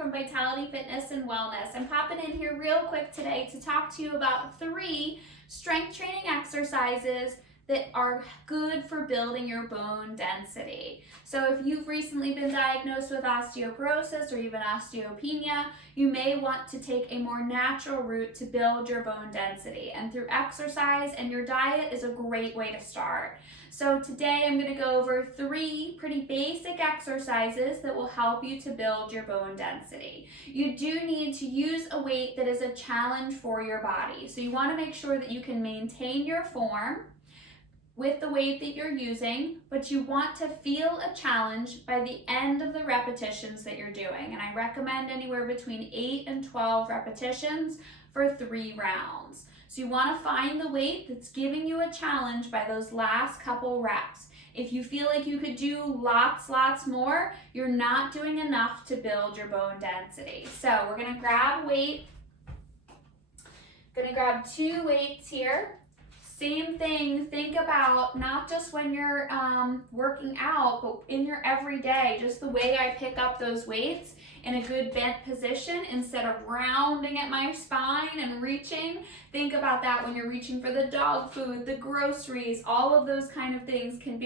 from Vitality Fitness and Wellness. I'm popping in here real quick today to talk to you about 3 strength training exercises that are good for building your bone density. So if you've recently been diagnosed with osteoporosis or even osteopenia, you may want to take a more natural route to build your bone density. And through exercise and your diet is a great way to start. So today I'm going to go over 3 pretty basic exercises that will help you to build your bone density. You do need to use a weight that is a challenge for your body. So you want to make sure that you can maintain your form with the weight that you're using, but you want to feel a challenge by the end of the repetitions that you're doing. And I recommend anywhere between 8 and 12 repetitions for 3 rounds. So you want to find the weight that's giving you a challenge by those last couple reps. If you feel like you could do lots more, you're not doing enough to build your bone density. So we're going to grab a weight. Going to grab 2 weights here. Same thing, think about not just when you're working out, but in your everyday, just the way I pick up those weights in a good bent position instead of rounding at my spine and reaching. Think about that when you're reaching for the dog food, the groceries, all of those kind of things can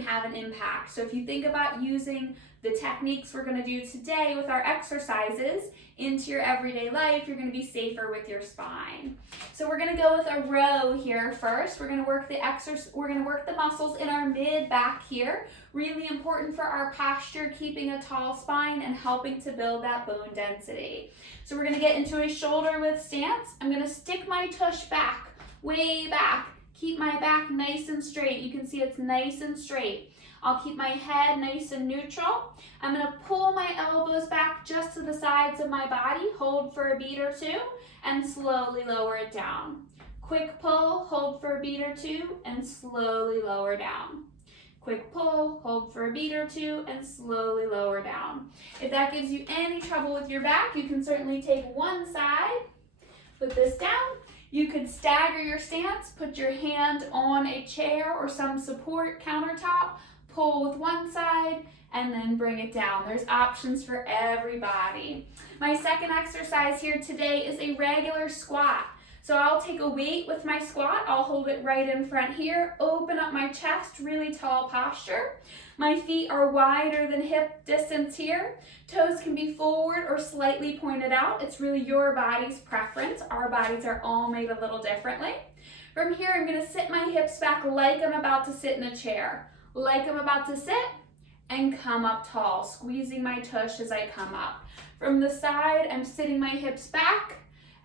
have an impact. So if you think about using the techniques we're going to do today with our exercises into your everyday life, you're going to be safer with your spine. So we're going to go with a row here first. We're going to work the muscles in our mid back here. Really important for our posture, keeping a tall spine and helping to build that bone density. So we're going to get into a shoulder width stance. I'm going to stick my tush back, way back. Keep my back nice and straight. You can see it's nice and straight. I'll keep my head nice and neutral. I'm going to pull my elbows back just to the sides of my body, hold for a beat or 2, and slowly lower it down. Quick pull, hold for a beat or 2, and slowly lower down. Quick pull, hold for a beat or 2, and slowly lower down. If that gives you any trouble with your back, you can certainly take one side, put this down. You could stagger your stance, put your hand on a chair or some support countertop, pull with one side, and then bring it down. There's options for everybody. My second exercise here today is a regular squat. So I'll take a weight with my squat. I'll hold it right in front here, open up my chest, really tall posture. My feet are wider than hip distance here. Toes can be forward or slightly pointed out. It's really your body's preference. Our bodies are all made a little differently. From here, I'm going to sit my hips back like I'm about to sit in a chair. Like I'm about to sit, and come up tall, squeezing my tush as I come up. From the side, I'm sitting my hips back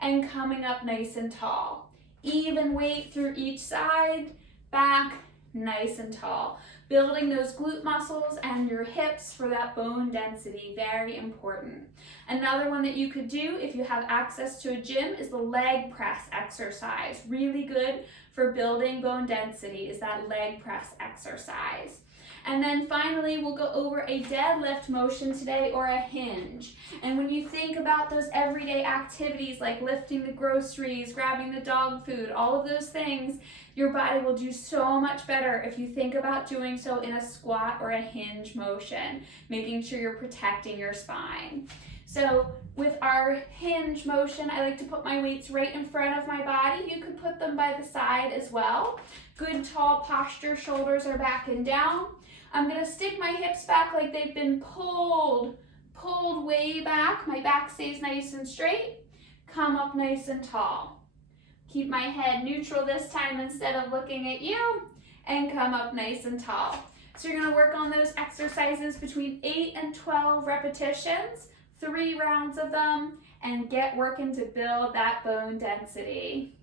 and coming up nice and tall. Even weight through each side, back, nice and tall. Building those glute muscles and your hips for that bone density, very important. Another one that you could do if you have access to a gym is the leg press exercise. Really good for building bone density is that leg press exercise. And then finally, we'll go over a deadlift motion today or a hinge. And when you think about those everyday activities like lifting the groceries, grabbing the dog food, all of those things, your body will do so much better if you think about doing so in a squat or a hinge motion, making sure you're protecting your spine. So with our hinge motion, I like to put my weights right in front of my body. You could put them by the side as well. Good tall posture, shoulders are back and down. I'm going to stick my hips back like they've been pulled way back. My back stays nice and straight. Come up nice and tall. Keep my head neutral this time instead of looking at you, and come up nice and tall. So you're going to work on those exercises between 8 and 12 repetitions, 3 rounds of them, and get working to build that bone density.